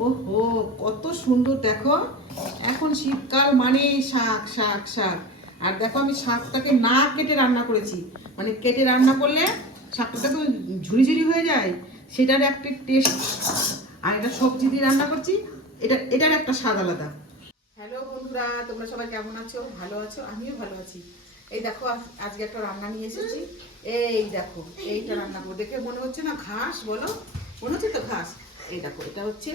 ওহো, কত সুন্দর দেখো। এখন শীতকাল মানে শাক শাক শাক। আর দেখো আমি শাকটাকে না কেটে রান্না করেছি, মানে কেটে রান্না করলে শাকটা তো ঝুরি ঝুরি হয়ে যায়, সেটার একটা টেস্ট। আর এটা সবজি দিয়ে রান্না করছি, এটার একটা স্বাদ আলাদা। হ্যালো বন্ধুরা, তোমরা সবাই কেমন আছো? ভালো আছো? আমিও ভালো আছি। এই দেখো আজকে একটা রান্না নিয়ে এসেছি। এই দেখো, এইটা রান্না করবো। দেখে মনে হচ্ছে না ঘাস? বলো, মনে হচ্ছে তো ঘাস? এই দেখো, এটা হচ্ছে,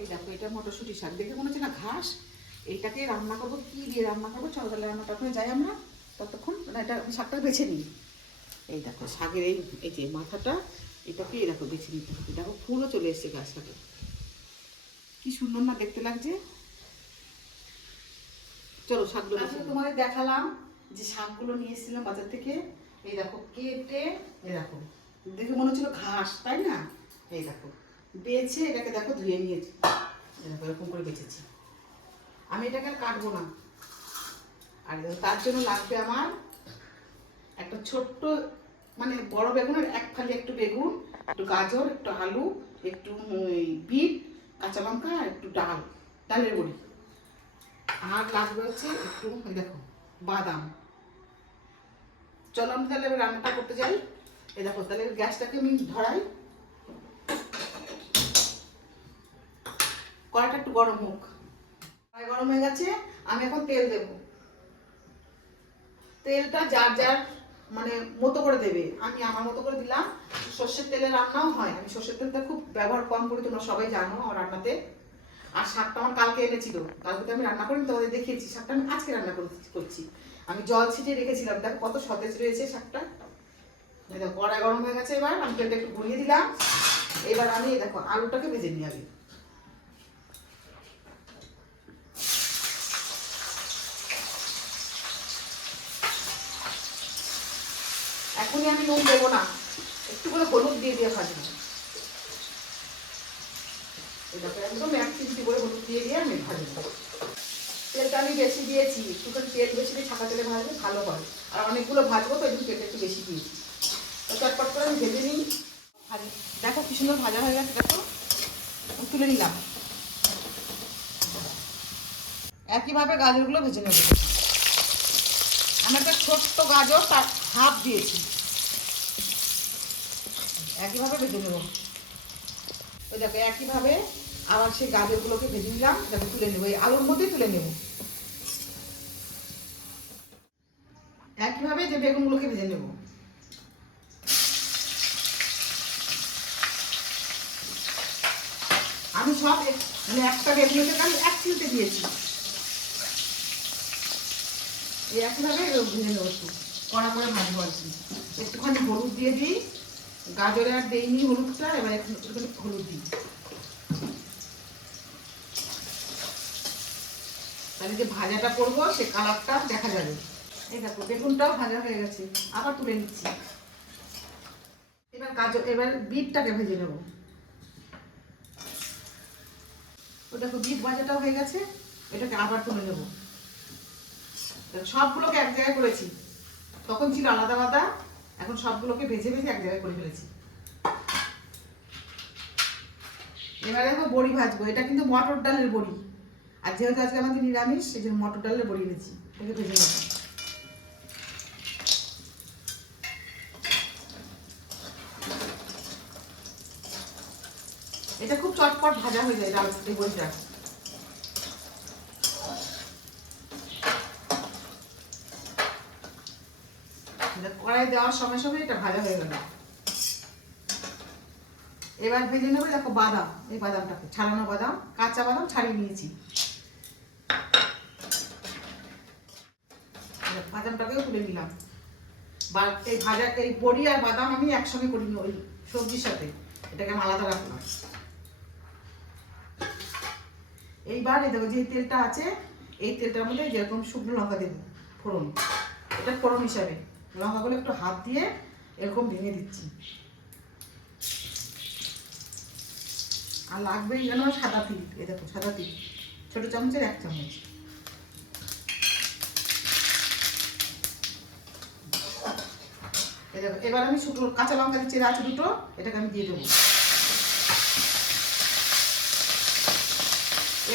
এই দেখো এটা মটরশুঁটি শাক। দেখে মনে হচ্ছে না ঘাস? এইটাকে রান্না করবো। কি দিয়ে রান্না করবো? চলো তাহলে রান্নাটা করে যাই আমরা। ততক্ষণ না এটা শাকটা বেছে নিই। এই দেখো শাকের এই যে মাথাটা, এটাকে এই দেখো বেছে নিতে হবে। দেখো ফুলও চলে এসছে গাছটাকে, কি সুন্দর না দেখতে লাগছে। চলো শাকগুলো তোমাদের দেখালাম যে শাকগুলো নিয়ে এসেছিলাম বাজার থেকে। এই দেখো কেটে, এই দেখো দেখে মনে হচ্ছিল ঘাস, তাই না? এই দেখো বেছে এটাকে দেখো ধুয়ে নিয়েছি। এই দেখো এরকম করে বেছেছি। আমি এটাকে আর কাটবো না। আর তার জন্য লাগবে আমার একটা ছোট্ট, মানে বড় বেগুনের এক ফালি একটু বেগুন, একটু গাজর, একটু আলু, একটু বিট, কাঁচা লঙ্কা, আর একটু ডালের বড়ি। আর লাগবে হচ্ছে একটু দেখো বাদাম। চলো আমি তাহলে এবার রান্নাটা করতে যাই। এই দেখো তাহলে গ্যাসটাকে আমি ধরাই, কড়াইটা একটু গরম হোক। কড়াই গরম হয়ে গেছে, আমি এখন তেল দেবো। তেলটা যার যার মানে মতো করে দেবে, আমি আমার মতো করে দিলাম। সর্ষের তেলে রান্নাও হয়, আমি সর্ষের তেলটা খুব ব্যবহার কম করি, তোমরা সবাই জানো আমার রান্নাতে। আর শাকটা আমার কালকে এনেছিল, কালকে তো আমি রান্না করিনি, তোমাদের দেখিয়েছি। শাকটা আমি আজকে রান্না করছি। আমি জল ছিটিয়ে রেখেছিলাম, দেখো কত সতেজ রয়েছে শাকটা। দেখো কড়াই গরম হয়ে গেছে, এবার আমি তেলটা একটু ঘুরিয়ে দিলাম। এবার আমি দেখো আলুটাকে ভেজে নিই আগে। এখনই আমি নুন দেবো না, একটু করে হলুদ দিয়ে দিয়ে ভাজবো। দেখো একদম এক চিমটি করে হলুদ দিয়ে দিয়ে আমি ভাজবো। তেলটা আমি বেশি দিয়েছি, একটুখানি তেল বেশি দিয়ে ছাকা তেলে ভাজলে ভালো হয়। আর অনেকগুলো ভাজবো তো, একটু তেলটা একটু বেশি দিয়েছি। তো চটপট করে আমি ভেজে নিই। ভাজি দেখো কি সুন্দর ভাজা হয়ে গেছে, দেখো তুলে নিলাম। একইভাবে গাজরগুলো ভেজে নেব। আমি একটা ছোট্ট গাজর তার হাফ দিয়েছি, একইভাবে ভেজে নেব। ওই দেখো একইভাবে আবার সেই গাজরগুলোকে ভেজে নিলাম, দেখো তুলে নেবো, এই আলুর মধ্যেই তুলে নেব। একইভাবে যে বেগুনগুলোকে ভেজে নেব। আমি সব মানে একটা বেগুনকে আমি এক চিলতে দিয়েছি। এই একইভাবে ভেজে নেবো, একটু কড়া করে ভাজবো আর কি। একটুখানি হলুদ দিয়ে দিই, গাজরে আর দেইনি হলুদটা, এবার একটুখানি হলুদ দিই, তাহলে যে ভাজাটা করবো সে কালারটা দেখা যাবে। এই দেখো বেগুনটাও ভাজা হয়ে গেছে, আবার তুলে নিচ্ছি। এবার বিটটাকে ভেজে নেবো। তো দেখো বিট ভাজাটাও হয়ে গেছে, এটাকে আবার তুলে নেবো। সবগুলোকে এক জায়গায় করেছি, তখন ছিল আলাদা আলাদা, এখন সবগুলোকে ভেজে ভেজে এক জায়গায় করে ফেলেছি। এবারে দেখো বড়ি ভাজবো, এটা কিন্তু মটর ডালের বড়ি। আর যেহেতু আজকে আমাদের নিরামিষ, সেই জন্য মটর ডালের বড়ি এনেছি, এটাকে ভেজে নেবো। এটা খুব চটপট ভাজা হয়ে যায় ডাল, এই বড়িটা। কড়াই দেওয়ার সময় সময় এটা ভাজা হয়ে গেল। এবার ভেজে নেবো দেখো বাদাম, এই বাদামটাকে ছাড়ানো বাদাম, কাঁচা বাদাম ছাড়িয়ে নিয়েছি। বাদামটাকেও তুলে নিলাম। এই ভাজা এই বড়ি আর বাদাম আমি একসঙ্গে করিনি, ওই সবজির সাথে, এটাকে আমি আলাদা রাখলাম। এইবার এই দেখো যে তেলটা আছে, এই তেলটার মধ্যে যেরকম শুকনো লঙ্কা দেবো ফোড়ন, এটা ফোড়ন হিসাবে লঙ্কাগুলো একটু হাত দিয়ে এরকম ভেঙে দিচ্ছি। আর লাগবে যেন সাদা তিল, এই দেখো সাদা তিল, ছোটো চামচের 1 চামচ। এই দেখো এবার আমি শুকনো কাঁচা লঙ্কা চেরা আছে দুটো, এটাকে আমি দিয়ে দেবো।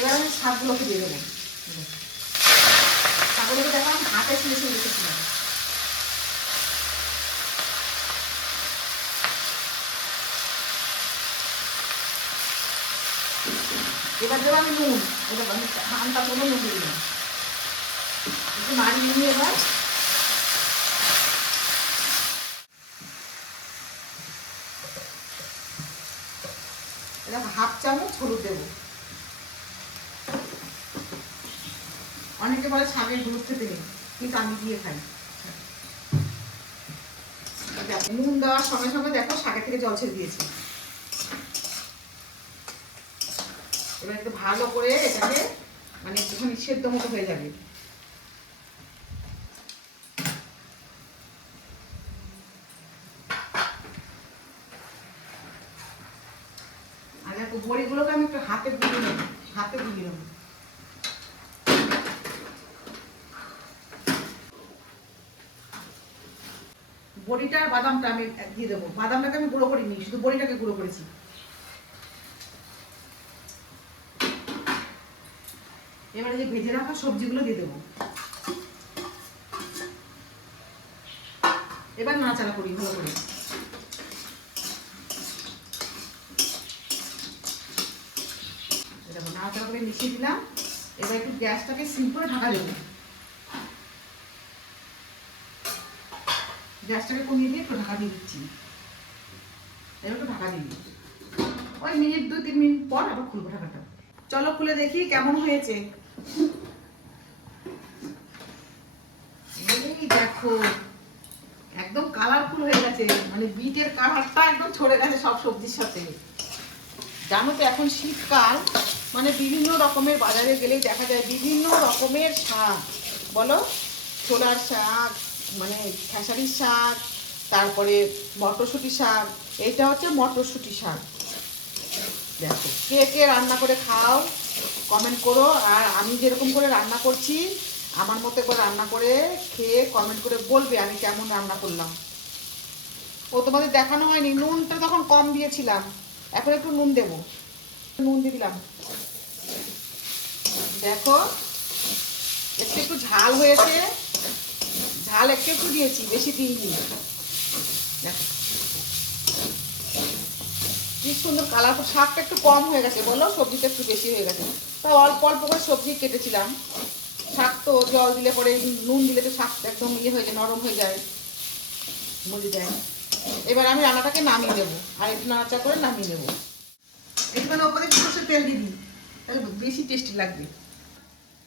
এবার আমি শাকগুলোকে দিয়ে দেবো। শাকগুলোকে দেখো আমি হাতে ছিলে ছিলে রেখেছিলাম। এবার দেবো আমি নুন। এটা আমি হালকা করে নুন দিয়ে দিলাম, একটু নাড়িয়ে নিয়ে এবার এটা হাফ চামচ হলুদ দেবো। অনেকে বলে শাকের হলুদ খেতে নেই, কিন্তু আমি দিয়ে খাই। নুন দেওয়ার সঙ্গে সঙ্গে দেখো শাকের থেকে জল ছেড়ে দিয়েছে। এবার একটু ভালো করে এটাকে মানে একটুখানি সেদ্ধ মতো হয়ে যাবে। আর দেখো বড়িগুলোকে আমি একটু হাতে গুলিয়ে নেব, হাতে গুলিয়ে নেব। বড়িটা আর বাদামটা আমি দিয়ে দেবো। বাদামটাকে আমি গুঁড়ো করিনি, শুধু বড়িটাকে গুঁড়ো করেছি। এবারে যে ভেজে রাখা সবজিগুলো দিয়ে দেবো। এবার নাড়াচাড়া করি ভালো করে। নাড়াচাড়া করে মিশিয়ে দিলাম। এবার একটু গ্যাসটাকে সিম করে ঢাকা দেবো। গ্যাসটাকে কমিয়ে দিয়ে একটু ঢাকা দিয়ে দিচ্ছি। এবার একটু ঢাকা দিয়ে দিচ্ছি, ওই মিনিট 2-3 মিনিট পর আবার খুলবো ঢাকাটা। চলো খুলে দেখি কেমন হয়েছে। এই দেখো একদম কালারফুল হয়ে গেছে, মানে বিটের কালারটা একদম ছড়ে গেছে সব সবজির সাথে। জানো তো এখন শীতকাল, মানে বিভিন্ন রকমের বাজারে গেলেই দেখা যায় বিভিন্ন রকমের শাক। বলো, ছোলার শাক, মানে খেসারির শাক, তারপরে মটরশুঁটি শাক। এইটা হচ্ছে মটরশুঁটি শাক। দেখো কে কে রান্না করে খাও কমেন্ট করো। আর আমি যেরকম করে রান্না করছি আমার মতো করে রান্না করে খেয়ে কমেন্ট করে বলবে আমি কেমন রান্না করলাম। ও তোমাদের দেখানো হয়নি, নুনটা তখন কম দিয়েছিলাম, এখন একটু নুন দেবো। নুন দিয়ে দিলাম। দেখো একটু একটু ঝাল হয়েছে, ঝাল একটু একটু দিয়েছি, বেশি দিইনি। দেখো কি সুন্দর কালার। শাকটা একটু কম হয়ে গেছে বলো, সবজিটা একটু বেশি হয়ে গেছে। তাও অল্প অল্প করে সবজি কেটেছিলাম। শাক তো জল দিলে পরে নুন দিলে তো শাকটা একদম ইয়ে হয়ে যায়, নরম হয়ে যায়, মরে যায়। এবার আমি রান্নাটাকে নামিয়ে দেবো, আর একটু নাড়াচাড়া করে নামিয়ে দেবো। একটুখানি ওপরে সরষের তেল দিয়ে দিই, তাহলে বেশি টেস্টি লাগবে।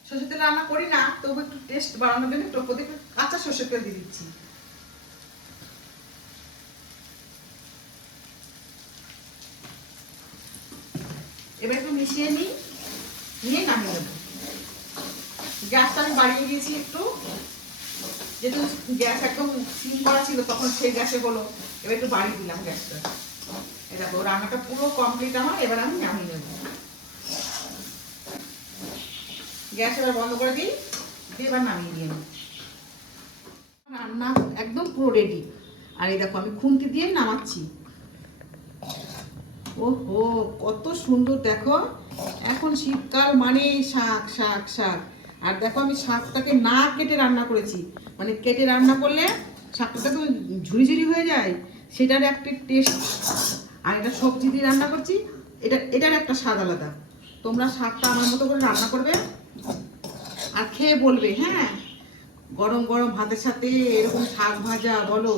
সরষের তেল রান্না করি না, তবু একটু টেস্ট বাড়ানোর জন্য একটু ওপরে কাঁচা সরষের তেল দিয়ে দিচ্ছি। এবার একটু মিশিয়ে নিই, নিয়ে নামিয়ে দেবো। গ্যাসটা আমি বাড়িয়ে দিয়েছি একটু, যেহেতু গ্যাস একদম সিম করা ছিল তখন সেই গ্যাসে হলো। এবার একটু বাড়িয়ে দিলাম গ্যাসটা। এই দেখো রান্নাটা পুরো কমপ্লিট আমার। এবার আমি নামিয়ে নেব। গ্যাস এবার বন্ধ করে দিই, দিয়ে এবার নামিয়ে নিয়ে নেব। রান্না একদম পুরো রেডি। আর এই দেখো আমি খুন্তি দিয়ে নামাচ্ছি। ওহো কত সুন্দর দেখো। এখন শীতকাল মানে শাক শাক শাক। আর দেখো আমি শাকটাকে না কেটে রান্না করেছি, মানে কেটে রান্না করলে শাকটা তো ঝুরি ঝুরি হয়ে যায়, সেটার একটা টেস্ট। আর এটা সবজি দিয়ে রান্না করছি, এটার একটা স্বাদ আলাদা। তোমরা শাকটা আমার মতো করে রান্না করবে আর খেয়ে বলবে। হ্যাঁ, গরম গরম ভাতের সাথে এরকম শাক ভাজা বলো।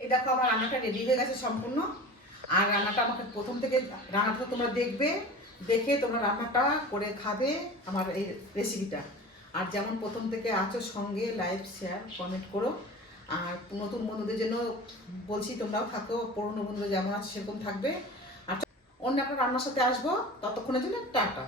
এই দেখো আমার রান্নাটা রেডি হয়ে গেছে সম্পূর্ণ। আর রান্নাটা আমাকে প্রথম থেকে রান্নাটা তোমরা দেখবে, দেখে তোমরা রান্নাটা করে খাবে আমার এই রেসিপিটা। আর যেমন প্রথম থেকে আছো সঙ্গে লাইক শেয়ার কমেন্ট করো। আর নতুন বন্ধুদের জন্য বলছি তোমরাও থাকো, পুরনো বন্ধুরা যেমন আছে সেরকম থাকবে। আর অন্য একটা রান্নার সাথে আসবো, ততক্ষণের জন্য টাটা।